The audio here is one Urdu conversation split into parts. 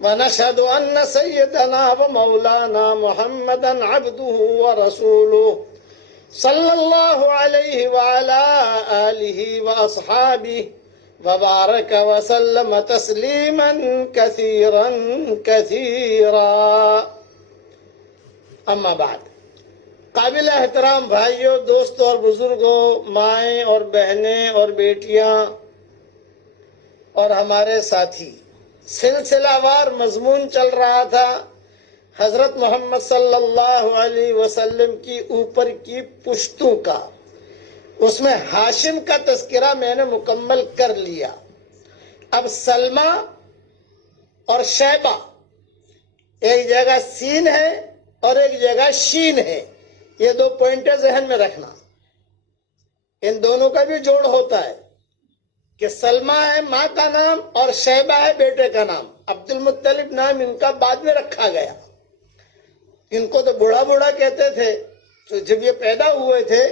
ونشهد أن سيدنا ومولانا محمدا عبده ورسوله صلى الله عليه وعلى آله وأصحابه وبارك وسلم تسليما كثيرا كثيرا اما بعد. قابل احترام بھائیوں، دوستوں اور بزرگوں، مائیں اور بہنیں اور بیٹیاں اور ہمارے ساتھی، سلسلہ وار مضمون چل رہا تھا حضرت محمد صلی اللہ علیہ وسلم کی اوپر کی پشتوں کا. اس میں ہاشم کا تذکرہ میں نے مکمل کر لیا. اب سلمہ اور شیبہ، ایک جگہ سین ہے اور ایک جگہ شین ہے. یہ دو پوائنٹ ذہن میں رکھنا. ان دونوں کا بھی جوڑ ہوتا ہے کہ سلمہ ہے ماں کا نام اور شیبہ ہے بیٹے کا نام. عبد المطلب نام ان کا بعد میں رکھا گیا. ان کو تو بوڑھا بوڑھا کہتے تھے. تو جب یہ پیدا ہوئے تھے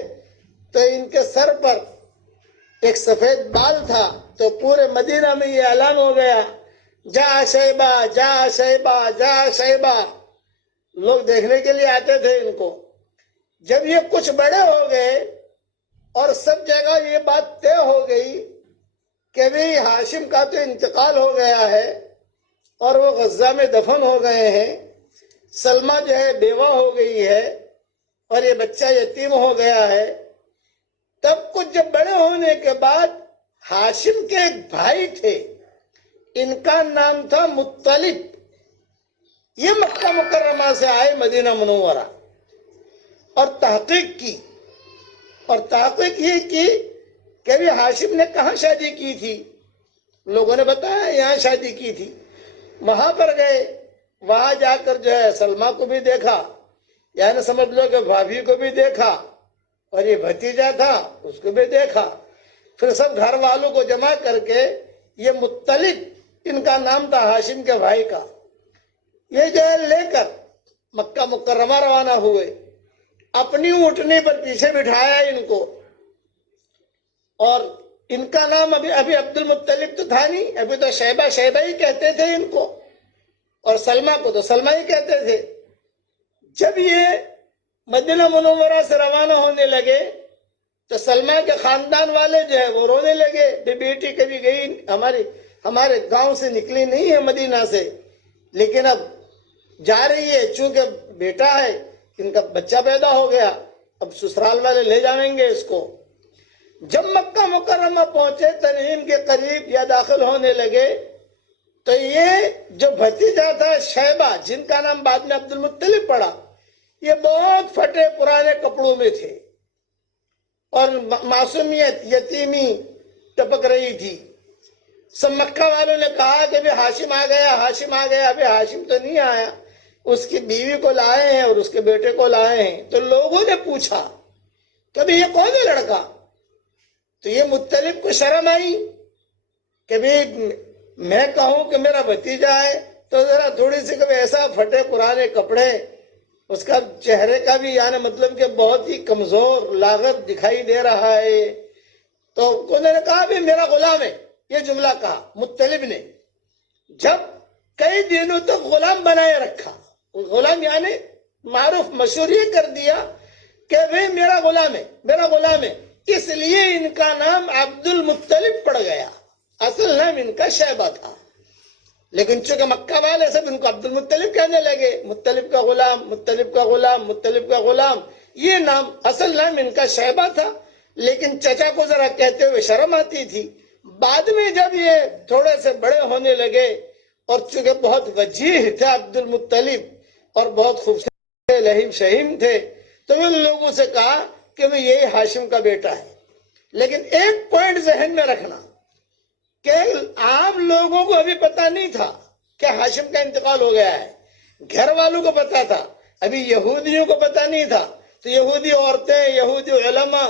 تو ان کے سر پر ایک سفید بال تھا. تو پورے مدینہ میں یہ اعلان ہو گیا، جا شیبہ جا شیبہ جا شیبہ. لوگ دیکھنے کے لیے آتے تھے ان کو. جب یہ کچھ بڑے ہو گئے اور سب جگہ یہ بات طے ہو گئی کہ بھی ہاشم کا تو انتقال ہو گیا ہے اور وہ غزہ میں دفن ہو گئے ہیں، سلمہ جو ہے بیوہ ہو گئی ہے اور یہ بچہ یتیم ہو گیا ہے، تب کچھ جب بڑے ہونے کے بعد ہاشم کے ایک بھائی تھے، ان کا نام تھا مطلب. یہ مکہ مکرمہ سے آئے مدینہ منورہ اور تحقیق کی. اور تحقیق یہ کی کہ بھی ہاشم نے کہاں شادی کی تھی. لوگوں نے بتایا یہاں شادی کی تھی. وہاں پر گئے، وہاں جا کر جو ہے سلمہ کو بھی دیکھا، یعنی سمجھ لو کہ بھابھی کو بھی دیکھا، اور یہ بھتیجا تھا اس کو بھی دیکھا. پھر سب گھر والوں کو جمع کر کے یہ مطلب، ان کا نام تھا ہاشم کے بھائی کا، یہ جو ہے لے کر مکہ مکرمہ روانہ ہوئے. اپنی اونٹنی پر پیچھے بٹھایا ان کو. اور ان کا نام ابھی عبد المطلب تو تھا نہیں، ابھی تو شیبہ شیبہ ہی کہتے تھے ان کو، اور سلمہ کو تو سلمہ ہی کہتے تھے. جب یہ مدینہ منورہ سے روانہ ہونے لگے تو سلمہ کے خاندان والے جو ہے وہ رونے لگے. بیٹی کبھی گئی ہمارے گاؤں سے نکلی نہیں ہے مدینہ سے، لیکن اب جا رہی ہے، چونکہ بیٹا ہے، ان کا بچہ پیدا ہو گیا، اب سسرال والے لے جائیں گے اس کو. جب مکہ مکرمہ پہنچے، تنعیم کے قریب یا داخل ہونے لگے، تو یہ جو بھتیجا تھا شیبہ، جن کا نام بعد میں عبد المطلب پڑا، یہ بہت پھٹے پرانے کپڑوں میں تھے اور معصومیت، یتیمی ٹپک رہی تھی. سب مکہ والوں نے کہا کہ بھی ہاشم آ گیا، ہاشم آ گیا. ابھی ہاشم تو نہیں آیا، اس کی بیوی کو لائے ہیں اور اس کے بیٹے کو لائے ہیں. تو لوگوں نے پوچھا کہ بھی یہ کون ہے لڑکا. تو یہ مطلب کو شرم آئی کہ بھی میں کہوں کہ میرا بھتیجا ہے تو ذرا تھوڑی سی کہ ایسا پھٹے پرانے کپڑے، اس کا چہرے کا بھی یعنی مطلب کہ بہت ہی کمزور لاغت دکھائی دے رہا ہے. تو انہوں نے کہا بھی میرا غلام ہے. یہ جملہ کہا مطلب نے. جب کئی دنوں تک غلام بنائے رکھا، غلام یعنی معروف مشہور یہ کر دیا کہ بھئی میرا غلام ہے، میرا غلام ہے. اس لیے ان کا نام عبد المطلب پڑ گیا. اصل نام ان کا شیبہ تھا، لیکن چونکہ مکہ والے سب ان کو عبد المطلب کہنے لگے. مطلب کا غلام، مطلب کا غلام، مطلب کا غلام. یہ نام، اصل نام ان کا شیبہ تھا، لیکن چچا کو ذرا کہتے ہوئے شرم آتی تھی. بعد میں جب یہ تھوڑے سے بڑے ہونے لگے اور چونکہ بہت وجیح تھے عبد المطلب اور بہت خوبصورت لہیم شہیم تھے، تو ان لوگوں سے کہا کہ وہ یہی ہاشم کا بیٹا ہے. لیکن ایک پوائنٹ ذہن میں رکھنا کہ عام لوگوں کو ابھی پتہ نہیں تھا کہ ہاشم کا انتقال ہو گیا ہے. گھر والوں کو پتا تھا، ابھی یہودیوں کو پتہ نہیں تھا. تو یہودی عورتیں، یہودی علماء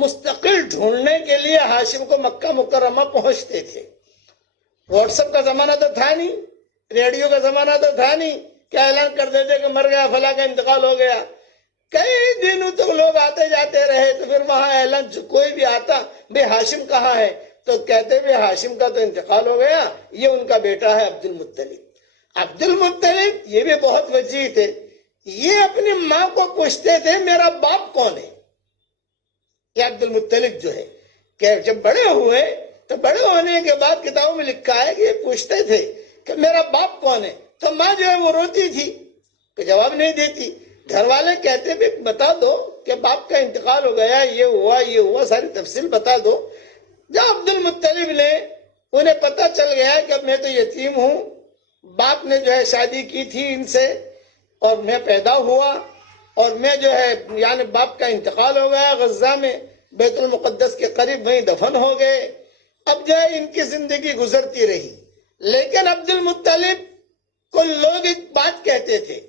مستقل ڈھونڈنے کے لیے ہاشم کو مکہ مکرمہ پہنچتے تھے. واٹس ایپ کا زمانہ تو تھا نہیں، ریڈیو کا زمانہ تو تھا نہیں کہ اعلان کر دیتے کہ مر گیا فلاں کا انتقال ہو گیا. کئی دنوں تک لوگ آتے جاتے رہے. تو پھر وہاں اعلان کوئی بھی آتا بھئی ہاشم کہاں ہے، تو کہتے بھی ہاشم کا تو انتقال ہو گیا، یہ ان کا بیٹا ہے عبد المطلب۔ عبد المطلب یہ بھی بہت وجیح تھے، یہ اپنی ماں کو پوچھتے تھے میرا باپ کون ہے۔ یہ عبد المطلب جو ہے کہ جب بڑے ہوئے تو بڑے ہونے کے بعد کتابوں میں لکھا ہے کہ یہ پوچھتے تھے کہ میرا باپ کون ہے، تو ماں جو ہے وہ روتی تھی کہ جواب نہیں دیتی۔ گھر والے کہتے بھی بتا دو کہ باپ کا انتقال ہو گیا، یہ ہوا ساری تفصیل بتا دو۔ جب عبد المطلب نے انہیں پتہ چل گیا کہ اب میں تو یتیم ہوں، باپ نے جو ہے شادی کی تھی ان سے اور میں پیدا ہوا اور میں جو ہے یعنی باپ کا انتقال ہو گیا غزہ میں، بیت المقدس کے قریب وہیں دفن ہو گئے، اب جو ہے ان کی زندگی گزرتی رہی۔ لیکن عبد المطلب کو لوگ ایک بات کہتے تھے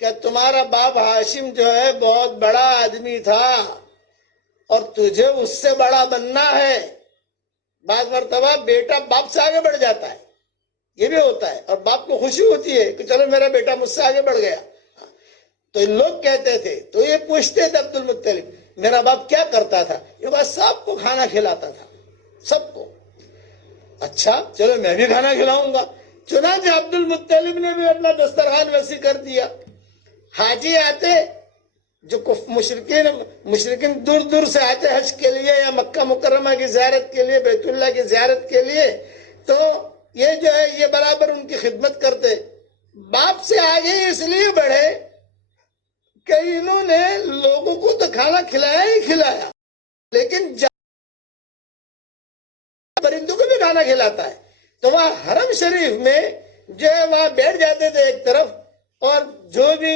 کہ تمہارا باپ ہاشم جو ہے بہت بڑا آدمی تھا اور تجھے اس سے بڑا بننا ہے۔ بعض مرتبہ بیٹا باپ سے آگے بڑھ جاتا ہے، یہ بھی ہوتا ہے، اور باپ کو خوشی ہوتی ہے کہ چلو میرا بیٹا مجھ سے آگے بڑھ گیا۔ تو لوگ کہتے تھے، تو یہ پوچھتے تھے عبد المطلب میرا باپ کیا کرتا تھا؟ یہ بات سب کو کھانا کھلاتا تھا، سب کو۔ اچھا چلو میں بھی کھانا کھلاؤں گا۔ چنانچہ عبد المطلب نے بھی اپنا دسترخوان وسیع کر دیا۔ حاجی آتے جو مشرکین دور دور سے آتے حج کے لیے یا مکہ مکرمہ کی زیارت کے لیے، بیت اللہ کی زیارت کے لیے، تو یہ جو ہے یہ برابر ان کی خدمت کرتے۔ باپ سے آگے اس لیے بڑھے کہ انہوں نے لوگوں کو تو کھانا کھلایا ہی کھلایا، لیکن پرندوں کو بھی کھانا کھلاتا ہے۔ تو وہاں حرم شریف میں جو ہے وہاں بیٹھ جاتے تھے ایک طرف، اور جو بھی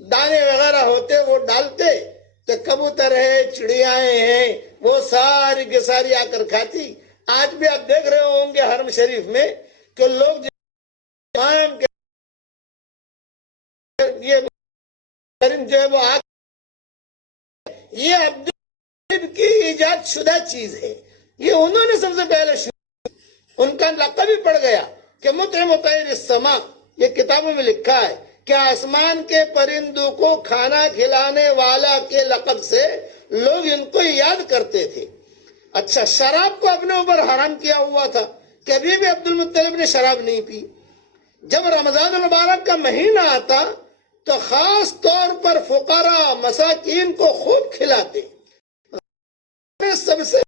دانے وغیرہ ہوتے وہ ڈالتے، تو کبوتر ہے، چڑیائیں ہیں، وہ ساری کی ساری آ کر کھاتی۔ آج بھی آپ دیکھ رہے ہوں گے حرم شریف میں کہ لوگ جو ہے وہ یہ عبد کی ایجاد شدہ چیز ہے، یہ انہوں نے سب سے پہلے ان کا لقب ہی پڑ گیا کہ مطعم طیر السماء۔ یہ کتابوں میں لکھا ہے کہ آسمان کے پرندوں کو کھانا کھلانے والا کے لقب سے لوگ ان کو یاد کرتے تھے۔ اچھا، شراب کو اپنے اوپر حرام کیا ہوا تھا، کبھی بھی عبد المطلب نے شراب نہیں پی۔ جب رمضان المبارک کا مہینہ آتا تو خاص طور پر فقراء مساکین کو خوب کھلاتے۔ سب سے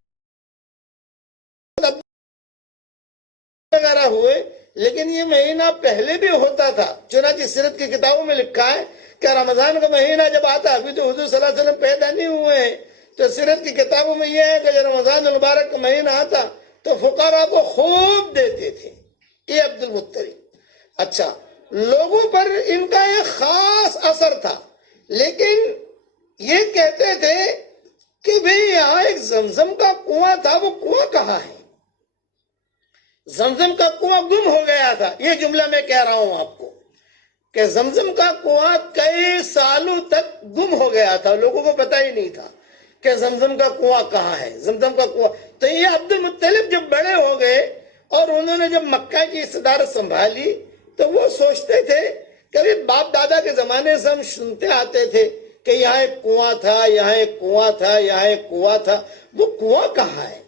وغیرہ ہوئے، لیکن یہ مہینہ پہلے بھی ہوتا تھا۔ چنانچہ سیرت کی کتابوں میں لکھا ہے کہ رمضان کا مہینہ جب آتا، ابھی تو حضور صلی اللہ علیہ وسلم پیدا نہیں ہوئے ہیں، تو سیرت کی کتابوں میں یہ ہے کہ جب رمضان المبارک کا مہینہ آتا تو فقراء کو خوب دیتے تھے۔ یہ عبد المطلب۔ اچھا، لوگوں پر ان کا ایک خاص اثر تھا، لیکن یہ کہتے تھے کہ بھئی یہاں ایک زمزم کا کنواں تھا، وہ کنواں کہاں ہے؟ زمزم کا کنواں گم ہو گیا تھا۔ یہ جملہ میں کہہ رہا ہوں آپ کو کہ زمزم کا کنواں کئی سالوں تک گم ہو گیا تھا، لوگوں کو پتہ ہی نہیں تھا کہ زمزم کا کنواں کہاں ہے، زمزم کا کنواں۔ تو یہ عبد المطلب جب بڑے ہو گئے اور انہوں نے جب مکہ کی صدارت سنبھالی تو وہ سوچتے تھے کہ باپ دادا کے زمانے سے ہم سنتے آتے تھے کہ یہاں ایک کنواں تھا، یہاں ایک کنواں تھا، یہاں ایک کنواں تھا، وہ کنواں کہاں ہے؟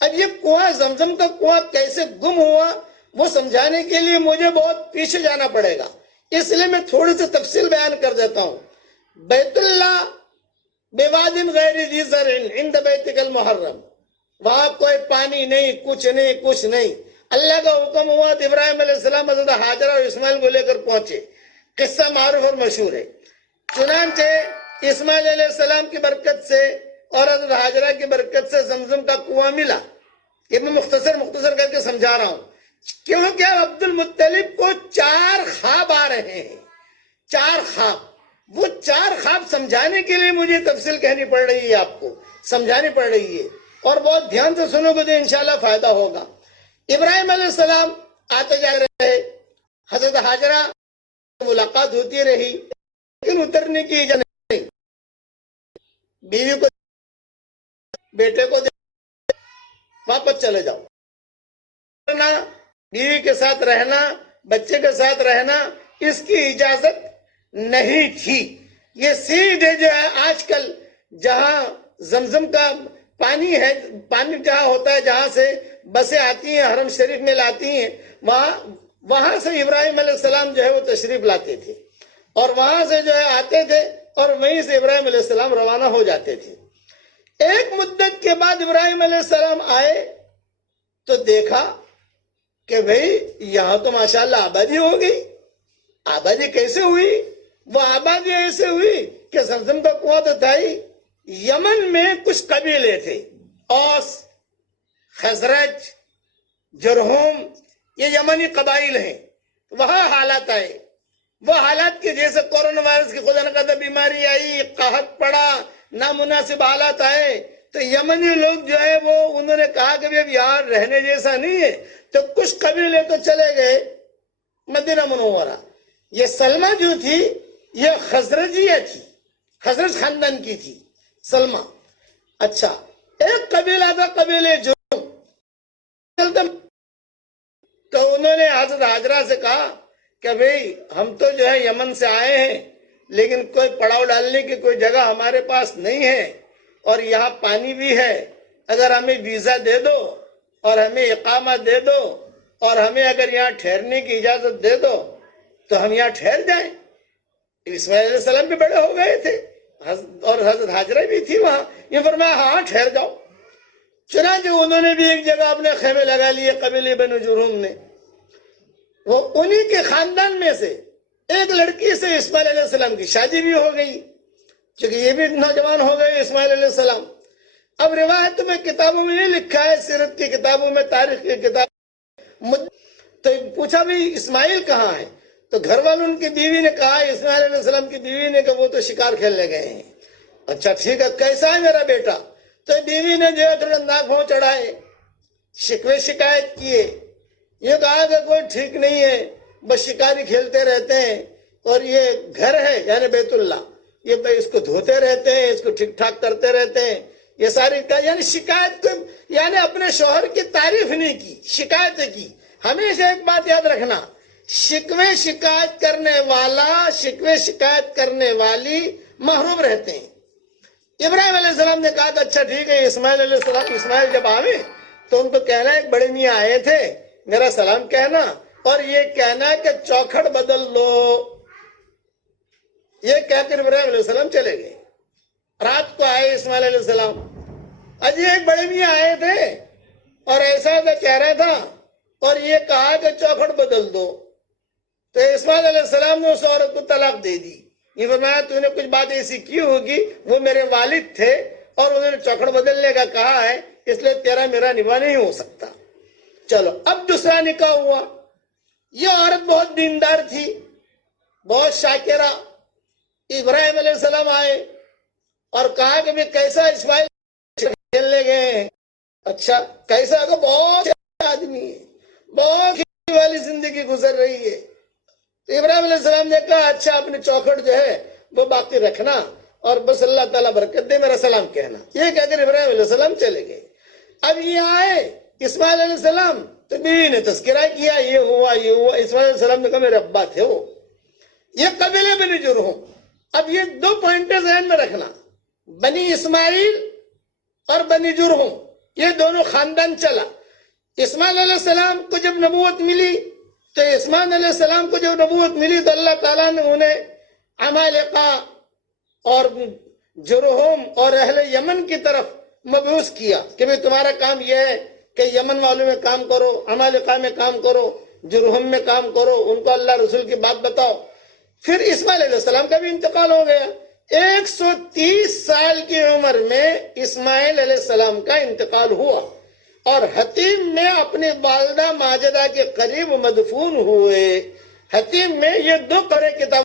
اب یہ کنواں زمزم کا کنواں کیسے گم ہوا وہ سمجھانے کے لیے مجھے بہت پیچھے جانا پڑے گا، اس لیے میں تھوڑی سی تفصیل بیان کر دیتا ہوں۔ بیت اللہ بواد غیر ذی زرع عند بیتک المحرم، وہاں کوئی پانی نہیں، کچھ نہیں۔ اللہ کا حکم ہوا تو ابراہیم علیہ السلام حضرت ہاجرہ اور اسماعیل کو لے کر پہنچے۔ قصہ معروف اور مشہور ہے۔ چنانچہ اسماعیل علیہ السلام کی برکت سے اور حضرت ہاجرہ کی برکت سے زمزم کا کنواں ملا۔ یہ میں مختصر کر کے سمجھا رہا ہوں، کیونکہ عبد المطلب کو 4 خواب آ رہے ہیں، 4 خواب۔ وہ 4 خواب سمجھانے کے لیے مجھے تفصیل کہنی پڑ رہی ہے، آپ کو سمجھانی پڑ رہی ہے، اور بہت دھیان سے سنو گے تو انشاءاللہ فائدہ ہوگا۔ ابراہیم علیہ السلام آتے جا رہے، حضرت ہاجرہ ملاقات ہوتی رہی، لیکن اترنے کی اجازت نہیں۔ بیوی کو بیٹے کو واپس چلے جاؤ، بیوی کے ساتھ رہنا، بچے کے ساتھ رہنا، اس کی اجازت نہیں تھی۔ یہ سیدھے جو ہے آج کل جہاں زمزم کا پانی ہے، پانی جہاں ہوتا ہے، جہاں سے بسیں آتی ہیں حرم شریف میں لاتی ہیں، وہاں سے ابراہیم علیہ السلام جو ہے وہ تشریف لاتے تھے، اور وہاں سے جو ہے آتے تھے، اور وہیں سے ابراہیم علیہ السلام روانہ ہو جاتے تھے۔ ایک مدت کے بعد ابراہیم علیہ السلام آئے تو دیکھا کہ بھئی یہاں تو ماشاءاللہ آبادی ہو گئی۔ آبادی کیسے ہوئی؟ وہ آبادی ایسے ہوئی کہ زمزم کا کنواں تو تھا ہی۔ یمن میں کچھ قبیلے تھے، اوس، خزرج، جرہم، یہ یمنی قبائل ہیں۔ وہاں حالات آئے، وہ حالات کے جیسے کورونا وائرس کی خدا نخواستہ بیماری آئی، قحط پڑا، نامناسب حالات آئے، تو یمنی لوگ جو ہے وہ انہوں نے کہا کہ اب یہاں رہنے جیسا نہیں ہے، تو کچھ قبیلے تو چلے گئے مدینہ منورہ۔ یہ سلمہ جو تھی یہ خزرجیہ تھی، خزرج خاندان کی تھی سلمہ۔ اچھا، ایک قبیلہ تھا قبیلے جو، تو انہوں نے حضرت حاجرہ سے کہا کہ بھئی ہم تو جو ہے یمن سے آئے ہیں، لیکن کوئی پڑاؤ ڈالنے کی کوئی جگہ ہمارے پاس نہیں ہے، اور یہاں پانی بھی ہے، اگر ہمیں ویزا دے دو اور ہمیں اقامہ دے دو اور ہمیں اگر یہاں ٹھہرنے کی اجازت دے دو تو ہم یہاں ٹھہر جائیں۔ اسماعیل علیہ السلام بھی بڑے ہو گئے تھے اور حضرت حاجرہ بھی تھی وہاں، یہ فرمایا ہاں ٹھہر جاؤ۔ چنانچہ انہوں نے بھی ایک جگہ اپنے خیمے لگا لیے، قبیلے بنو جرہم نے۔ وہ انہی کے خاندان میں سے ایک لڑکی سے اسماعیل علیہ السلام کی شادی بھی ہو گئی، چونکہ یہ بھی نوجوان ہو گئے اسماعیل علیہ السلام۔ اب روایت میں کتابوں میں یہ لکھا ہے، سیرت کی کتابوں میں، تاریخ کی کتاب، تو پوچھا بھی اسماعیل کہاں ہے؟ تو گھر والوں ان کی بیوی نے کہا، اسماعیل علیہ السلام کی بیوی نے کہ وہ تو شکار کھیلنے گئے ہیں۔ اچھا ٹھیک ہے، کیسا ہے میرا بیٹا؟ تو بیوی نے جو ہے تھوڑا ناک بھون چڑھائے، شکوے شکایت کیے، یہ کہا کہ کوئی ٹھیک نہیں ہے، بس شکاری کھیلتے رہتے ہیں، اور یہ گھر ہے یعنی بیت اللہ، یہ اس کو دھوتے رہتے ہیں، اس کو ٹھیک ٹھاک کرتے رہتے ہیں، یہ ساری یعنی شکایت کو، یعنی اپنے شوہر کی تعریف نہیں کی، شکایت کی۔ ہمیشہ ایک بات یاد رکھنا، شکوے شکایت کرنے والا، شکوے شکایت کرنے والی محروم رہتے ہیں۔ ابراہیم علیہ السلام نے کہا کہ اچھا ٹھیک ہے، اسماعیل جب آوے تو ان کو کہنا ایک بڑے میاں آئے تھے، میرا سلام کہنا، اور یہ کہنا کہ چوکھٹ بدل لو۔ یہ کہہ کر ابراہیم علیہ السلام چلے گئے۔ رات کو آئے اسماعیل علیہ السلام، اجی ایک بڑے میاں آئے تھے اور ایسا کہہ رہا تھا، اور یہ کہا کہ چوکھٹ بدل دو۔ تو اسماعیل علیہ السلام نے اس عورت کو طلاق دے دی۔ یہ فرمایا تو نے کچھ بات ایسی کی ہوگی، وہ میرے والد تھے اور انہوں نے چوکھٹ بدلنے کا کہا ہے، اس لیے تیرا میرا نکاح نہیں ہو سکتا۔ چلو اب دوسرا نکاح ہوا۔ یہ عورت بہت دیندار تھی، بہت شاکرہ۔ ابراہیم علیہ السلام آئے اور کہا کہ کیسا اسماعیل کھیلنے گئے ہیں؟ اچھا کیسا؟ کہ بہت آدمی ہے، بہت والی زندگی گزر رہی ہے۔ تو ابراہیم علیہ السلام نے کہا اچھا اپنے چوکھٹ جو ہے وہ باقی رکھنا، اور بس اللہ تعالیٰ برکت دے، میرا سلام کہنا۔ یہ کہہ کر ابراہیم علیہ السلام چلے گئے۔ اب یہ آئے اسماعیل علیہ السلام، تو بیوی نے تذکرہ کیا، یہ ہوا یہ ہوا۔ اسماعیل علیہ السلام نے کہا میرے ابا تھے وہ، یہ قبیلے بنی جرہم۔ اب یہ دو پوائنٹیں ذہن میں رکھنا، بنی اسماعیل اور بنی جرہم، یہ دونوں خاندان چلا۔ اسماعیل علیہ السلام کو جب نبوت ملی، تو اسماعیل علیہ السلام کو جب نبوت ملی تو اللہ تعالیٰ نے انہیں عمالقہ اور جرہم اور اہل یمن کی طرف مبعوث کیا کہ بھئی تمہارا کام یہ ہے کہ یمن والوں میں کام کرو، عمالقہ میں کام کرو، جرہم میں کام کرو، ان کو اللہ رسول کی بات بتاؤ۔ پھر اسماعیل علیہ السلام کا بھی انتقال ہو گیا۔ 130 سال کی عمر میں اسماعیل علیہ السلام کا انتقال ہوا، اور حتیم میں اپنی والدہ ماجدہ کے قریب مدفون ہوئے۔ حتیم میں یہ دو قرے کتاب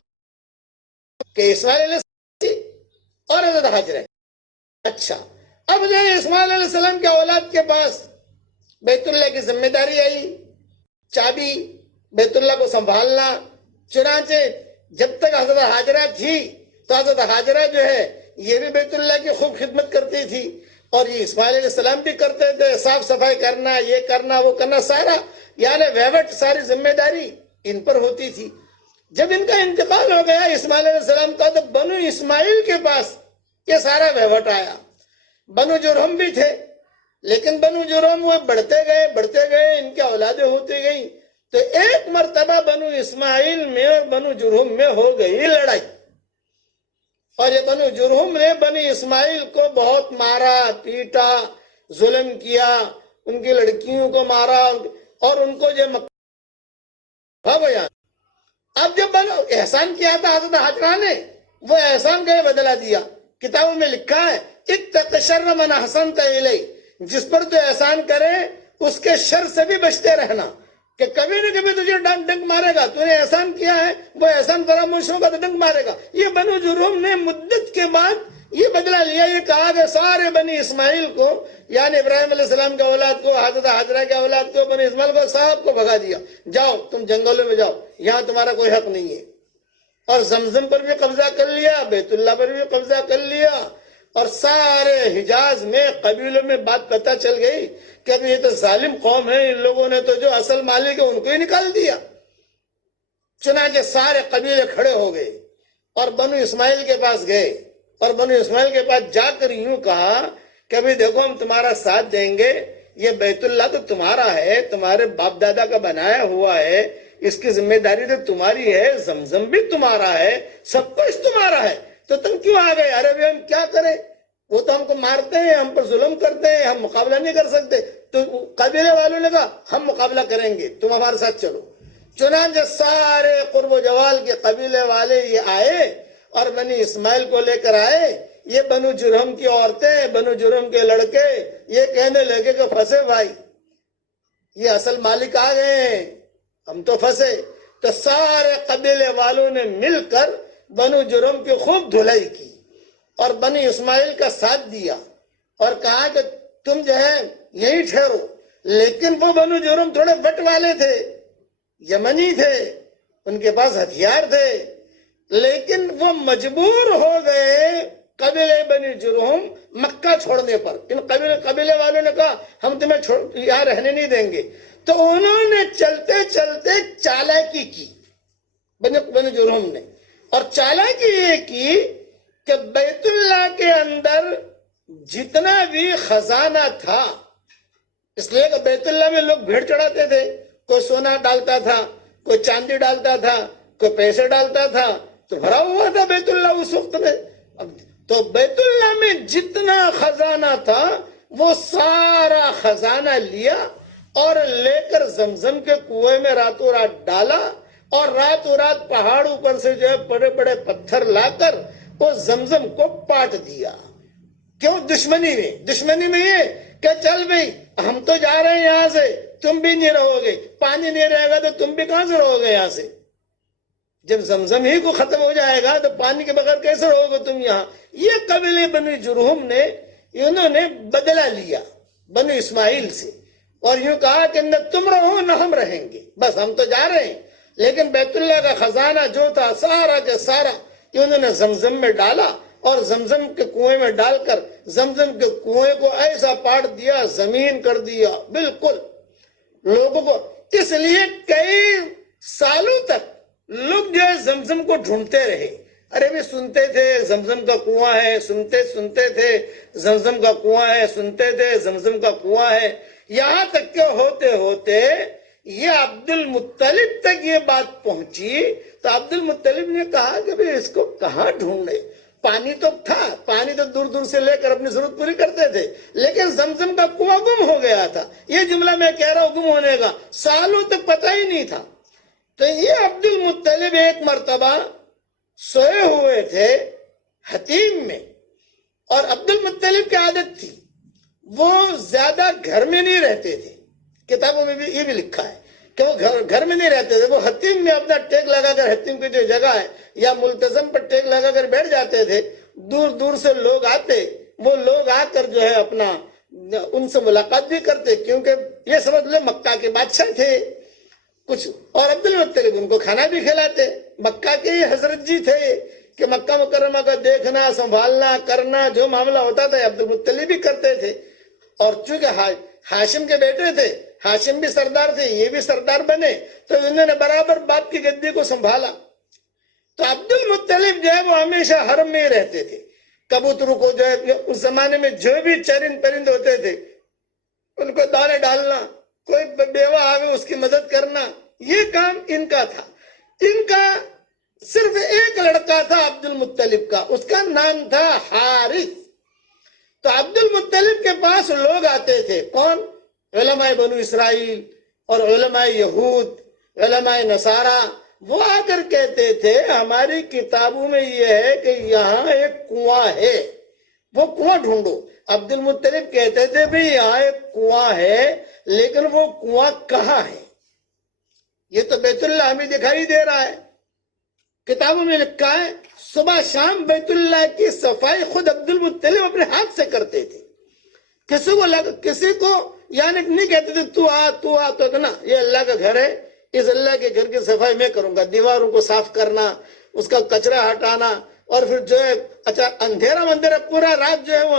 کہ اسماعیل علیہ السلام اور حضرت حاجرہ۔ اچھا اب جو اسماعیل علیہ السلام کے اولاد کے پاس بیت اللہ کی ذمہ داری آئی، چابی بیت اللہ کو سنبھالنا۔ چنانچہ جب تک حضرت حاجرہ تھی تو حضرت حاجرہ جو ہے یہ بھی بیت اللہ کی خوب خدمت کرتی تھی، اور یہ اسماعیل علیہ السلام بھی کرتے تھے، صاف صفائی کرنا، یہ کرنا وہ کرنا، سارا یعنی ویوٹ، ساری ذمہ داری ان پر ہوتی تھی۔ جب ان کا انتقال ہو گیا اسماعیل علیہ السلام کا، تو بنو اسماعیل کے پاس یہ سارا ویوٹ آیا۔ بنو جرہم بھی تھے، لیکن بنو جرہم وہ بڑھتے گئے، ان کی اولادیں ہوتی گئیں، تو ایک مرتبہ بنو اسماعیل میں اور بنو جرہم میں ہو گئی لڑائی، اور یہ بنو جرہم نے بنی اسماعیل کو بہت مارا، پیٹا، ظلم کیا، ان کی لڑکیوں کو مارا، اور ان کو جو گیا۔ اب جب احسان کیا تھا حضرت حاجرہ نے، وہ احسان کا بدلہ دیا۔ کتابوں میں لکھا ہے اتق شر من احسنت الیہ، جس پر تو احسان کرے اس کے شر سے بھی بچتے رہنا، کہ کبھی نہ کبھی تجھے ڈنک مارے گا، تو نے احسان کیا ہے، وہ احسان فراموش ہوگا تو ڈنک مارے گا۔ یہ بنو جرہم نے مدت کے بعد یہ بدلہ لیا، یہ کہا کہ سارے بنی اسماعیل کو، یعنی ابراہیم علیہ السلام کے اولاد کو، حضرت حاجرہ کے اولاد کو، بنی اسماعیل کو سب کو بھگا دیا، جاؤ تم جنگلوں میں جاؤ، یہاں تمہارا کوئی حق نہیں ہے۔ اور زمزم پر بھی قبضہ کر لیا، بیت اللہ پر بھی قبضہ کر لیا، اور سارے حجاز میں قبیلوں میں بات پتہ چل گئی کہ اب یہ تو ظالم قوم ہے، ان لوگوں نے تو جو اصل مالک ہے ان کو ہی نکال دیا۔ چنانچہ سارے قبیلے کھڑے ہو گئے اور بنو اسماعیل کے پاس گئے، اور بنو اسماعیل کے پاس جا کر یوں کہا کہ ابھی دیکھو ہم تمہارا ساتھ دیں گے، یہ بیت اللہ تو تمہارا ہے، تمہارے باپ دادا کا بنایا ہوا ہے، اس کی ذمہ داری تو تمہاری ہے، زمزم بھی تمہارا ہے، سب کچھ تمہارا ہے، تو تم کیوں آ گئے؟ ارے ہم کیا کریں، وہ تو ہم کو مارتے ہیں، ہم پر ظلم کرتے ہیں، ہم مقابلہ نہیں کر سکتے۔ تو قبیلے والوں نے کہا ہم مقابلہ کریں گے، تم ہمارے ساتھ چلو۔ چنانچہ سارے قرب و جوال کے قبیلے والے یہ آئے اور بنی اسماعیل کو لے کر آئے۔ یہ بنو جرہم کی عورتیں، بنو جرہم کے لڑکے یہ کہنے لگے کہ پھنسے بھائی، یہ اصل مالک آ گئے ہیں، ہم تو پھنسے۔ تو سارے قبیلے والوں نے مل کر بنو جرہم کی خوب دھلائی کی اور بنی اسماعیل کا ساتھ دیا، اور کہا کہ تم جو ہے یہی ٹھہرو۔ لیکن وہ بنو جرہم تھوڑے بٹ والے تھے، یمنی تھے، ان کے پاس ہتھیار تھے، لیکن وہ مجبور ہو گئے قبیلے بنی جرہم مکہ چھوڑنے پر۔ ان قبیلے والوں نے کہا ہم تمہیں یہاں رہنے نہیں دیں گے، تو انہوں نے چلتے چلتے چالاکی کی بنی جرہم نے، اور چالاکی یہ کی کہ بیت اللہ کے اندر جتنا بھی خزانہ تھا، اس لیے کہ بیت اللہ میں لوگ بھیڑ چڑھاتے تھے، کوئی سونا ڈالتا تھا، کوئی چاندی ڈالتا تھا، کوئی پیسے ڈالتا تھا، تو بھرا ہوا تھا بیت اللہ اس وقت میں۔ تو بیت اللہ میں جتنا خزانہ تھا وہ سارا خزانہ لیا اور لے کر زمزم کے کنویں میں راتوں رات ڈالا، اور راتوں رات پہاڑوں پر سے جو ہے بڑے بڑے پتھر لا کر وہ زمزم کو پاٹ دیا۔ کیوں؟ دشمنی میں یہ کہ چل بھئی ہم تو جا رہے ہیں یہاں سے، تم بھی نہیں رہو گے، پانی نہیں رہے گا تو تم بھی کہاں سے رہو گے یہاں سے؟ جب زمزم ہی کو ختم ہو جائے گا تو پانی کے بغیر کیسے رہو گے تم یہاں؟ یہ قبیلے بنی جرہم نے انہوں نے بدلہ لیا بنی اسماعیل سے، اور یوں کہا کہ نہ تم رہو نہ ہم رہیں گے، بس ہم تو جا رہے ہیں۔ لیکن بیت اللہ کا خزانہ جو تھا سارا کے سارا انہوں نے زمزم میں ڈالا، اور زمزم کے کنویں میں ڈال کر زمزم کے کنویں کو ایسا پاٹ دیا، زمین کر دیا بالکل لوگوں کو۔ اس لیے کئی سالوں تک لوگ جو ہے زمزم کو ڈھونڈتے رہے۔ ارے بھی سنتے تھے زمزم کا کنواں ہے، سنتے تھے زمزم کا کنواں ہے، سنتے تھے زمزم کا کنواں ہے، یہاں تک کہ ہوتے ہوتے یہ عبد المطلب تک یہ بات پہنچی۔ تو عبد المطلب نے کہا کہ بھئی اس کو کہاں ڈھونڈے، پانی تو تھا، پانی تو دور دور سے لے کر اپنی ضرورت پوری کرتے تھے، لیکن زمزم کا کنواں گم ہو گیا تھا۔ یہ جملہ میں کہہ رہا ہوں گم ہونے کا، سالوں تک پتہ ہی نہیں تھا۔ تو یہ عبد المطلب ایک مرتبہ سوئے ہوئے تھے حتیم میں، اور عبد المطلب کی عادت تھی وہ زیادہ گھر میں نہیں رہتے تھے، کتابوں میں بھی یہ بھی لکھا ہے کہ وہ گھر میں نہیں رہتے تھے، وہ حتیم میں اپنا ٹیک لگا کر، حتیم کی جو جگہ ہے یا ملتزم پر ٹیک لگا کر بیٹھ جاتے تھے۔ دور دور سے لوگ آتے، وہ لوگ آ کر جو ہے اپنا ان سے ملاقات بھی کرتے، کیونکہ یہ سمجھ لے مکہ کے بادشاہ تھے کچھ، اور عبد المطلب ان کو کھانا بھی کھلاتے۔ مکہ کے ہی حضرت جی تھے کہ مکہ مکرمہ کا دیکھنا، سنبھالنا، کرنا، جو معاملہ ہوتا تھا عبد المطلب بھی کرتے تھے۔ اور چونکہ ہاشم کے بیٹے تھے، ہاشم بھی سردار تھے، یہ بھی سردار بنے، تو انہوں نے برابر باپ کی گدی کو سنبھالا۔ تو عبد المطلب جو ہے وہ ہمیشہ حرم میں ہی رہتے تھے، کبوتروں کو جو ہے اس زمانے میں جو بھی چرند پرند ہوتے تھے ان کو دانے ڈالنا، کوئی بیوہ آوے اس کی مدد کرنا، یہ کام ان کا تھا۔ ان کا صرف ایک لڑکا تھا عبد المطلب کا، اس کا نام تھا حارث۔ تو عبد المطلب کے پاس لوگ آتے تھے، کون؟ علماء بنو اسرائیل اور علماء یہود، علماء نصارہ۔ وہ آ کر کہتے تھے ہماری کتابوں میں یہ ہے کہ یہاں ایک کنواں ہے، وہ کنواں ڈھونڈو۔ عبد المطلب کہتے تھے بھی یہاں ایک کنواں ہے، لیکن وہ کنواں کہاں ہے؟ یہ تو بیت اللہ میں دکھائی دے رہا ہے، کتابوں میں لکھا ہے صبح شام بیت اللہ کی صفائی خود عبد المطلب اپنے ہاتھ سے کرتے تھے۔ کسی کو یعنی نہیں کہتے تھے تو آ تو نا، یہ اللہ کا گھر ہے، اس اللہ کے گھر کی صفائی میں کروں گا، دیواروں کو صاف کرنا، اس کا کچرا ہٹانا، اور پھر جو ہے اچھا اندھیرا پورا رات جو ہے وہ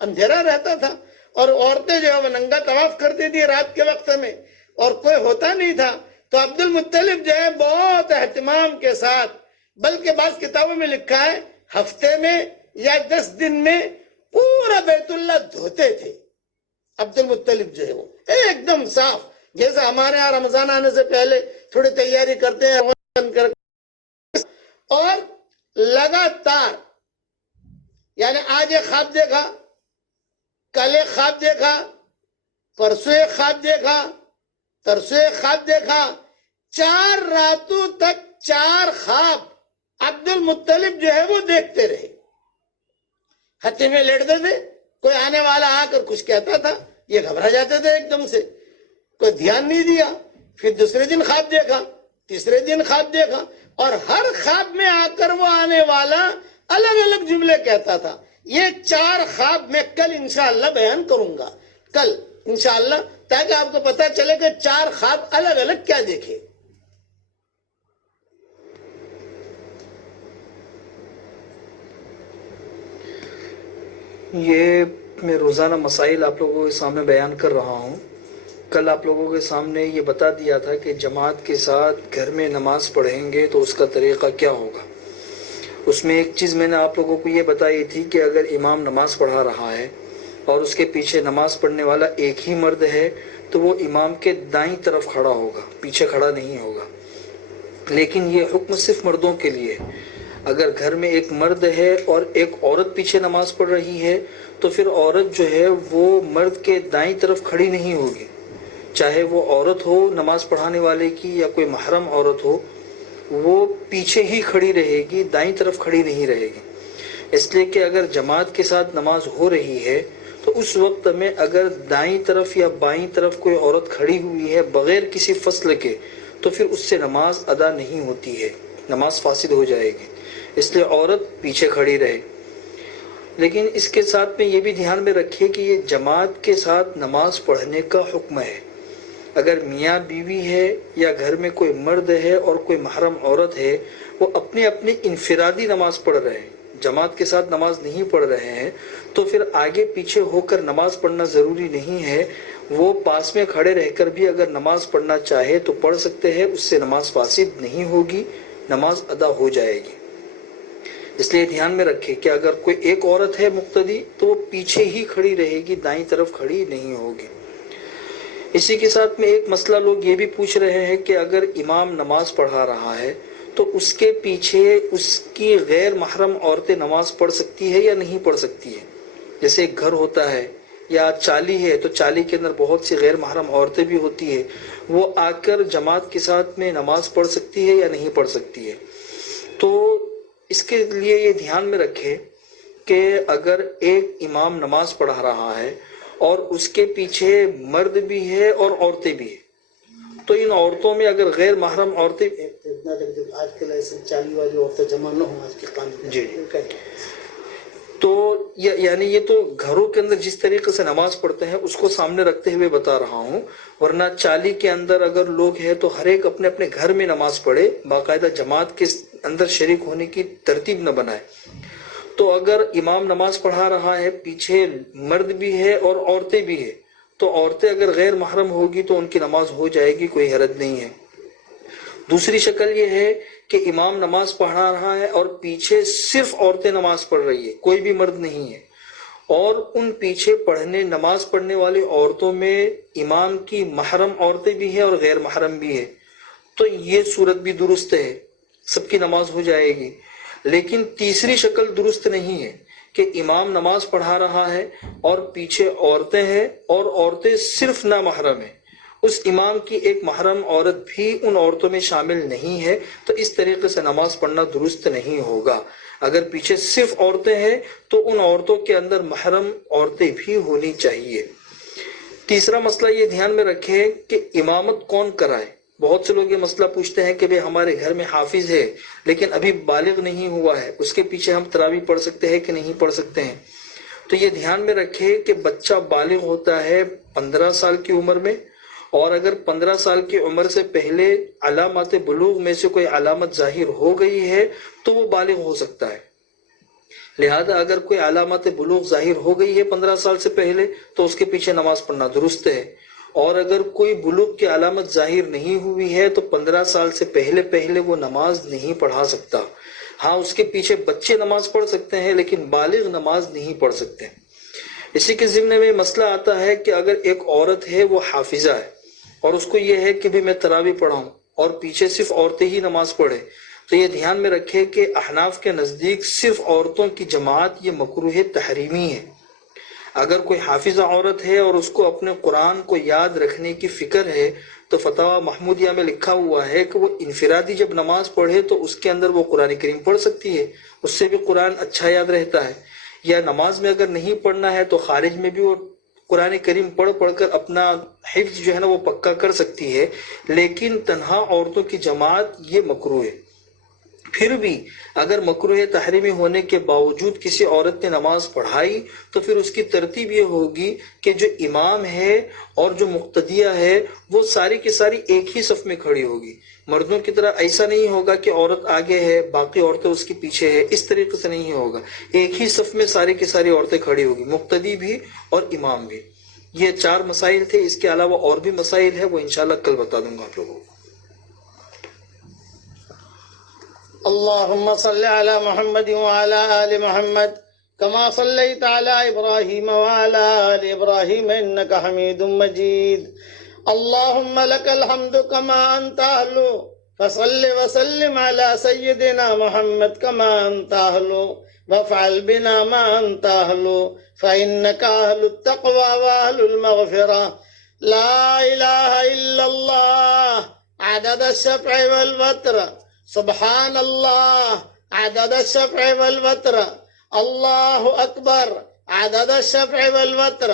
اندھیرا رہتا تھا، اور عورتیں جو ہے وہ ننگا طواف کرتی تھی رات کے وقت میں، اور کوئی ہوتا نہیں تھا۔ تو عبد المطلب جو ہے بہت اہتمام کے ساتھ، بلکہ بعض کتابوں میں لکھا ہے ہفتے میں یا 10 دن میں پورا بیت اللہ دھوتے تھے عبد المطلب جو ہے وہ ایک دم صاف، جیسے ہمارے یہاں رمضان آنے سے پہلے تھوڑی تیاری کرتے ہیں، اور لگاتار یعنی آج ایک خواب دیکھا، کل ایک خواب دیکھا، پرسوں ایک خواب دیکھا، ترسوں ایک خواب دیکھا، 4 راتوں تک 4 خواب عبد المطلب جو ہے وہ دیکھتے رہے۔ ہتھے میں لیٹتے تھے، کوئی آنے والا آ کر کچھ کہتا تھا، یہ گھبرا جاتے تھے ایک دم سے، کوئی دھیان نہیں دیا۔ پھر دوسرے دن خواب دیکھا، تیسرے دن خواب دیکھا، اور ہر خواب میں آ کر وہ آنے والا الگ الگ جملے کہتا تھا۔ یہ 4 خواب میں کل انشاءاللہ بیان کروں گا، کل انشاءاللہ، تاکہ آپ کو پتہ چلے کہ 4 خواب الگ الگ کیا دیکھے۔ یہ میں روزانہ مسائل آپ لوگوں کے سامنے بیان کر رہا ہوں۔ کل آپ لوگوں کے سامنے یہ بتا دیا تھا کہ جماعت کے ساتھ گھر میں نماز پڑھیں گے تو اس کا طریقہ کیا ہوگا۔ اس میں ایک چیز میں نے آپ لوگوں کو یہ بتائی تھی کہ اگر امام نماز پڑھا رہا ہے اور اس کے پیچھے نماز پڑھنے والا ایک ہی مرد ہے تو وہ امام کے دائیں طرف کھڑا ہوگا، پیچھے کھڑا نہیں ہوگا۔ لیکن یہ حکم صرف مردوں کے لیے ہے۔ اگر گھر میں ایک مرد ہے اور ایک عورت پیچھے نماز پڑھ رہی ہے تو پھر عورت جو ہے وہ مرد کے دائیں طرف کھڑی نہیں ہوگی، چاہے وہ عورت ہو نماز پڑھانے والے کی یا کوئی محرم عورت ہو، وہ پیچھے ہی کھڑی رہے گی، دائیں طرف کھڑی نہیں رہے گی۔ اس لیے کہ اگر جماعت کے ساتھ نماز ہو رہی ہے تو اس وقت میں اگر دائیں طرف یا بائیں طرف کوئی عورت کھڑی ہوئی ہے بغیر کسی فصل کے تو پھر اس سے نماز ادا نہیں ہوتی ہے، نماز فاسد ہو جائے گی۔ اس لیے عورت پیچھے کھڑی رہے۔ لیکن اس کے ساتھ میں یہ بھی دھیان میں رکھیے کہ یہ جماعت کے ساتھ نماز پڑھنے کا حکم ہے۔ اگر میاں بیوی ہے یا گھر میں کوئی مرد ہے اور کوئی محرم عورت ہے، وہ اپنے اپنے انفرادی نماز پڑھ رہے ہیں، جماعت کے ساتھ نماز نہیں پڑھ رہے ہیں، تو پھر آگے پیچھے ہو کر نماز پڑھنا ضروری نہیں ہے۔ وہ پاس میں کھڑے رہ کر بھی اگر نماز پڑھنا چاہے تو پڑھ سکتے ہیں، اس سے نماز فاسد نہیں ہوگی، نماز ادا ہو جائے گی۔ اس لیے دھیان میں رکھے کہ اگر کوئی ایک عورت ہے مقتدی تو وہ پیچھے ہی کھڑی رہے گی، دائیں طرف کھڑی نہیں ہوگی۔ اسی کے ساتھ میں ایک مسئلہ لوگ یہ بھی پوچھ رہے ہیں کہ اگر امام نماز پڑھا رہا ہے تو اس کے پیچھے اس کی غیر محرم عورتیں نماز پڑھ سکتی ہے یا نہیں پڑھ سکتی ہے۔ جیسے ایک گھر ہوتا ہے یا چالی ہے تو چالی کے اندر بہت سی غیر محرم عورتیں بھی ہوتی ہے، وہ آ کر جماعت کے ساتھ میں نماز پڑھ سکتی ہے یا نہیں پڑھ سکتی ہے۔ تو اس کے لیے یہ دھیان میں رکھے کہ اگر ایک امام نماز پڑھا رہا ہے اور اس کے پیچھے مرد بھی ہے اور عورتیں بھی ہیں، تو ان عورتوں میں اگر غیر محرم عورتیں آج کل ایسے چالی والی عورتیں جمع نہ ہوں، آج کے قانون جی تو یعنی یہ تو گھروں کے اندر جس طریقے سے نماز پڑھتے ہیں اس کو سامنے رکھتے ہوئے بتا رہا ہوں، ورنہ چالی کے اندر اگر لوگ ہیں تو ہر ایک اپنے اپنے گھر میں نماز پڑھے، باقاعدہ جماعت کے اندر شریک ہونے کی ترتیب نہ بنائے۔ تو اگر امام نماز پڑھا رہا ہے، پیچھے مرد بھی ہے اور عورتیں بھی ہیں، تو عورتیں اگر غیر محرم ہوگی تو ان کی نماز ہو جائے گی، کوئی حرج نہیں ہے۔ دوسری شکل یہ ہے کہ امام نماز پڑھا رہا ہے اور پیچھے صرف عورتیں نماز پڑھ رہی ہے، کوئی بھی مرد نہیں ہے، اور ان پیچھے نماز پڑھنے والی عورتوں میں امام کی محرم عورتیں بھی ہیں اور غیر محرم بھی ہے، تو یہ صورت بھی درست ہے، سب کی نماز ہو جائے گی۔ لیکن تیسری شکل درست نہیں ہے کہ امام نماز پڑھا رہا ہے اور پیچھے عورتیں ہیں اور عورتیں صرف نامحرم ہیں، اس امام کی ایک محرم عورت بھی ان عورتوں میں شامل نہیں ہے، تو اس طریقے سے نماز پڑھنا درست نہیں ہوگا۔ اگر پیچھے صرف عورتیں ہیں تو ان عورتوں کے اندر محرم عورتیں بھی ہونی چاہیے۔ تیسرا مسئلہ یہ دھیان میں رکھیں کہ امامت کون کرائے۔ بہت سے لوگ یہ مسئلہ پوچھتے ہیں کہ ہمارے گھر میں حافظ ہے لیکن ابھی بالغ نہیں ہوا ہے، اس کے پیچھے ہم تراویح پڑھ سکتے ہیں کہ نہیں پڑھ سکتے ہیں؟ تو یہ دھیان میں رکھیں کہ بچہ بالغ ہوتا ہے 15 سال کی عمر میں، اور اگر 15 سال کی عمر سے پہلے علامات بلوغ میں سے کوئی علامت ظاہر ہو گئی ہے تو وہ بالغ ہو سکتا ہے۔ لہذا اگر کوئی علامات بلوغ ظاہر ہو گئی ہے 15 سال سے پہلے تو اس کے پیچھے نماز پڑھنا درست ہے، اور اگر کوئی بلوغ کی علامت ظاہر نہیں ہوئی ہے تو 15 سال سے پہلے وہ نماز نہیں پڑھا سکتا۔ ہاں، اس کے پیچھے بچے نماز پڑھ سکتے ہیں لیکن بالغ نماز نہیں پڑھ سکتے۔ اسی کے ضمن میں مسئلہ آتا ہے کہ اگر ایک عورت ہے وہ حافظہ ہے اور اس کو یہ ہے کہ میں تراویح پڑھاؤں اور پیچھے صرف عورتیں ہی نماز پڑھیں، تو یہ دھیان میں رکھے کہ احناف کے نزدیک صرف عورتوں کی جماعت یہ مکروہ تحریمی ہے۔ اگر کوئی حافظہ عورت ہے اور اس کو اپنے قرآن کو یاد رکھنے کی فکر ہے تو فتاوی محمودیہ میں لکھا ہوا ہے کہ وہ انفرادی جب نماز پڑھے تو اس کے اندر وہ قرآن کریم پڑھ سکتی ہے، اس سے بھی قرآن اچھا یاد رہتا ہے۔ یا نماز میں اگر نہیں پڑھنا ہے تو خارج میں بھی وہ قرآن کریم پڑھ کر اپنا حفظ جو ہے نا وہ پکا کر سکتی ہے، لیکن تنہا عورتوں کی جماعت یہ مکروہ ہے۔ پھر بھی اگر مکروہ تحریمی ہونے کے باوجود کسی عورت نے نماز پڑھائی تو پھر اس کی ترتیب یہ ہوگی کہ جو امام ہے اور جو مقتدیہ ہے وہ ساری کی ساری ایک ہی صف میں کھڑی ہوگی۔ مردوں کی طرح ایسا نہیں ہوگا کہ عورت آگے ہے باقی عورتیں اس کے پیچھے ہے، اس طریقے سے نہیں ہوگا، ایک ہی صف میں ساری کی ساری عورتیں کھڑی ہوگی، مقتدی بھی اور امام بھی۔ یہ 4 مسائل تھے، اس کے علاوہ اور بھی مسائل ہیں، وہ انشاءاللہ کل بتا دوں گا آپ لوگوں کو۔ اللهم صل على محمد وعلى آل محمد كما صليت على إبراهيم وعلى آل إبراهيم إنك حميد مجيد. اللهم لك الحمد كما أنت أهل، فصل وسلم على سيدنا محمد كما أنت أهل، وافعل بنا ما أنت أهل، فإنك أهل التقوى وأهل المغفرة. لا إله إلا الله عدد الشفع والوتر، سبحان الله عدد الشفع والوتر، الله أكبر عدد الشفع والوتر،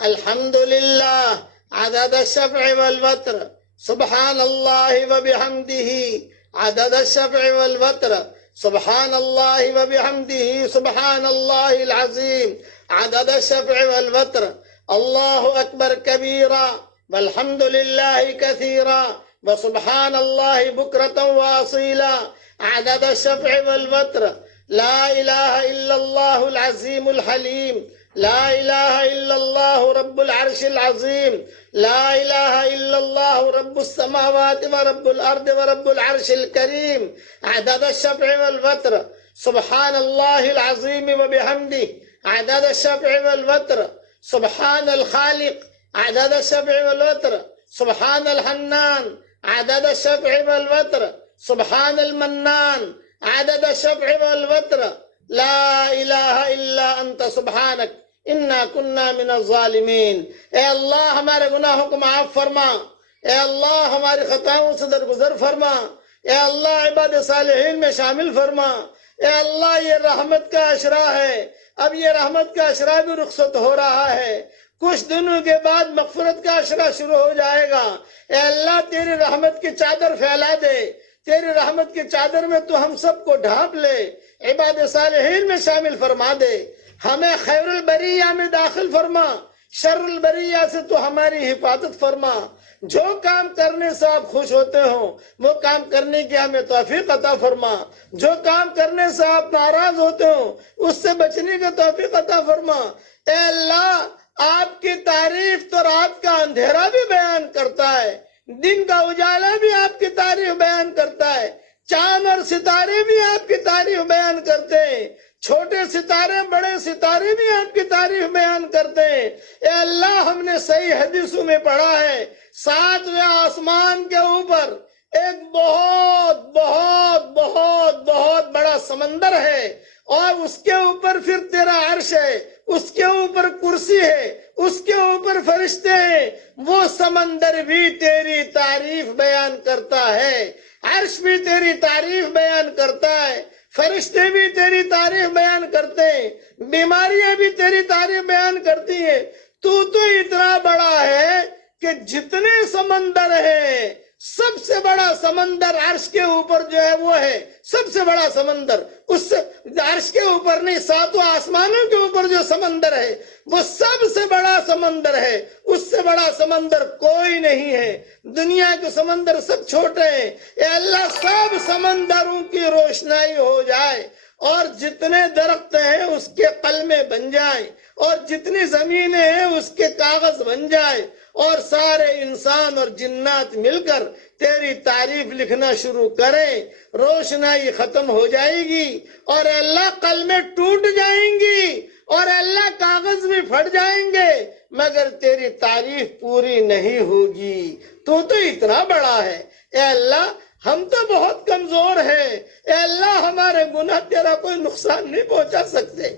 الحمد لله عدد الشفع والوتر، سبحان الله وبحمده عدد الشفع والوتر، سبحان الله وبحمده سبحان الله العظيم عدد الشفع والوتر، الله أكبر كبيرا والحمد لله كثيرا وسبحان الله بكرة وأصيلا عدد الشفع والوتر. لا إله إلا الله العظيم الحليم، لا إله إلا الله رب العرش العظيم، لا إله إلا الله رب السماوات ورب الأرض ورب العرش الكريم عدد الشفع والوتر. سبحان الله العظيم وبحمده عدد الشفع والوتر، سبحان الخالق عدد الشفع والوتر، سبحان الحنان عدد الشفع والوتر، سبحان المنان عدد الشفع والوتر. لا إله إلا أنت سبحانك إنا كنا من الظالمين. اے اللہ ہمارے گناہوں کو معاف فرما، اے اللہ ہماری خطاؤں سے درگزر فرما، اے اللہ عباد صالحین میں شامل فرما. اے اللہ یہ رحمت کا عشرہ ہے، اب یہ رحمت کا عشرہ بھی رخصت ہو رہا ہے، کچھ دنوں کے بعد مغفرت کا عشرہ شروع ہو جائے گا. اے اللہ تیری رحمت کی چادر پھیلا دے، تیری رحمت کی چادر میں تو ہم سب کو ڈھانپ لے، عباد صالحین میں شامل فرما دے، ہمیں خیر البریہ میں داخل فرما، شر البریہ سے تو ہماری حفاظت فرما. جو کام کرنے سے آپ خوش ہوتے ہوں وہ کام کرنے کی ہمیں توفیق عطا فرما، جو کام کرنے سے آپ ناراض ہوتے ہوں اس سے بچنے کا توفیق عطا فرما. اے اللہ آپ کی تعریف تو رات کا اندھیرا بھی بیان کرتا ہے، دن کا اجالا بھی آپ کی تعریف بیان کرتا ہے، چاند اور ستارے بھی آپ کی تعریف بیان کرتے ہیں، چھوٹے ستارے بڑے ستارے بھی آپ کی تعریف بیان کرتے ہیں۔ اے اللہ، ہم نے صحیح حدیثوں میں پڑھا ہے 7ویں آسمان کے اوپر ایک بہت بہت بہت بہت بڑا سمندر ہے، اور اس کے اوپر پھر تیرا عرش ہے، اس کے اوپر کرسی ہے، اس کے اوپر فرشتے ہیں۔ وہ سمندر بھی تیری تعریف بیان کرتا ہے، عرش بھی تیری تعریف بیان کرتا ہے، فرشتے بھی تیری تعریف بیان کرتے ہیں، بیماریاں بھی تیری تعریف بیان کرتی ہیں۔ تو اتنا بڑا ہے کہ جتنے سمندر ہیں، سب سے بڑا سمندر عرش کے اوپر جو ہے وہ ہے سب سے بڑا سمندر، اس سے عرش کے اوپر نہیں، 7 آسمانوں کے اوپر جو سمندر ہے وہ سب سے بڑا سمندر ہے، اس سے بڑا سمندر کوئی نہیں ہے۔ دنیا کے سمندر سب چھوٹے ہیں، اے اللہ سب سمندروں کی روشنائی ہو جائے، اور جتنے درخت ہیں اس کے قلمیں بن جائیں، اور جتنی زمینیں ہیں اس کے کاغذ بن جائے، اور سارے انسان اور جنات مل کر تیری تعریف لکھنا شروع کریں، روشنائی ختم ہو جائے گی، اور اللہ قلمیں ٹوٹ جائیں گی، اور اللہ کاغذ بھی پھٹ جائیں گے، مگر تیری تعریف پوری نہیں ہوگی۔ تو اتنا بڑا ہے، اے اللہ ہم تو بہت کمزور ہیں، اے اللہ ہمارے گناہ تیرا کوئی نقصان نہیں پہنچا سکتے،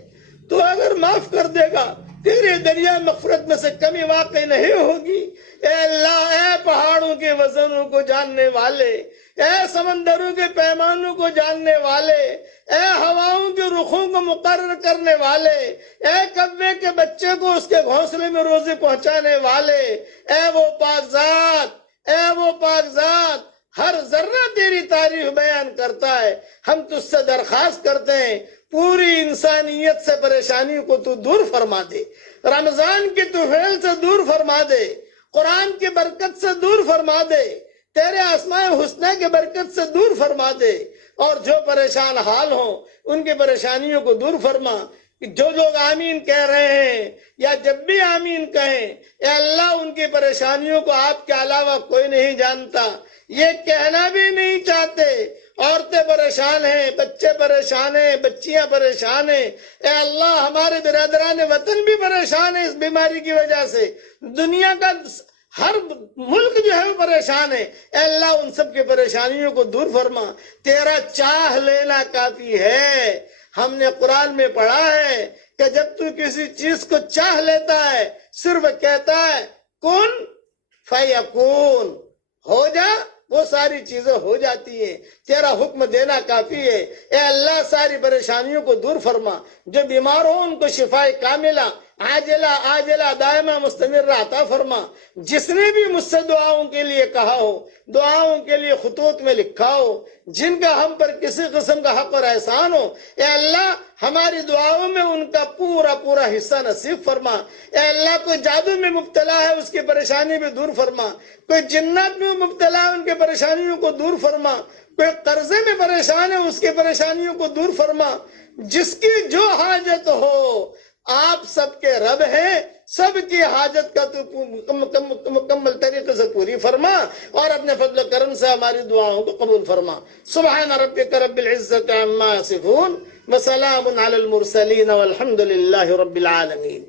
تو اگر معاف کر دے گا تیرے دریا مغفرت میں سے کمی واقع نہیں ہوگی۔ اے اللہ، اے پہاڑوں کے وزنوں کو جاننے والے، اے سمندروں کے پیمانوں کو جاننے والے، اے ہواؤں کے رخوں کو مقرر کرنے والے، اے کبے کے بچے کو اس کے گھونسلے میں روزی پہنچانے والے، اے وہ پاک ذات، اے وہ پاک ذات، ہر ذرہ تیری تعریف بیان کرتا ہے۔ ہم تجھ سے درخواست کرتے ہیں پوری انسانیت سے پریشانیوں کو تو دور فرما دے، رمضان کی طفیل سے دور فرما دے، قرآن کی برکت سے دور فرما دے، تیرے اسماء الحسنی کی برکت سے دور فرما دے، اور جو پریشان حال ہوں ان کی پریشانیوں کو دور فرما۔ جو لوگ آمین کہہ رہے ہیں یا جب بھی آمین کہیں، اے اللہ ان کی پریشانیوں کو آپ کے علاوہ کوئی نہیں جانتا، یہ کہنا بھی نہیں چاہتے۔ عورتیں پریشان ہیں، بچے پریشان ہیں، بچیاں پریشان ہیں، اے اللہ ہمارے برادران وطن بھی پریشان ہیں اس بیماری کی وجہ سے، دنیا کا ہر ملک جو ہے وہ پریشان ہے، اے اللہ ان سب کی پریشانیوں کو دور فرما۔ تیرا چاہ لینا کافی ہے۔ ہم نے قرآن میں پڑھا ہے کہ جب تو کسی چیز کو چاہ لیتا ہے صرف کہتا ہے کن فیکون، ہو جا، وہ ساری چیزیں ہو جاتی ہیں۔ تیرا حکم دینا کافی ہے۔ اے اللہ ساری پریشانیوں کو دور فرما، جو بیمار ہو ان کو شفاء کاملہ عاجلہ دائمہ مستمرہ عطا فرما۔ جس نے بھی مجھ سے دعاؤں کے لیے کہا ہو، دعاؤں کے لیے خطوط میں لکھا ہو، جن کا ہم پر کسی قسم کا حق اور احسان ہو، اے اللہ ہماری دعاؤں میں ان کا پورا حصہ نصیب فرما۔ اے اللہ کوئی جادو میں مبتلا ہے اس کی پریشانی بھی دور فرما، کوئی جنات میں مبتلا ہے ان کی پریشانیوں کو دور فرما، کوئی قرضے میں پریشان ہے اس کی پریشانیوں کو دور فرما۔ جس کی جو حاجت ہو، آپ سب کے رب ہیں، سب کی حاجت کا تو مکمل طریقے سے پوری فرما، اور اپنے فضل و کرم سے ہماری دعاؤں کو قبول فرما۔ سبحان ربک رب العزت عما یصفون وسلام علی المرسلین والحمد للہ رب العالمین۔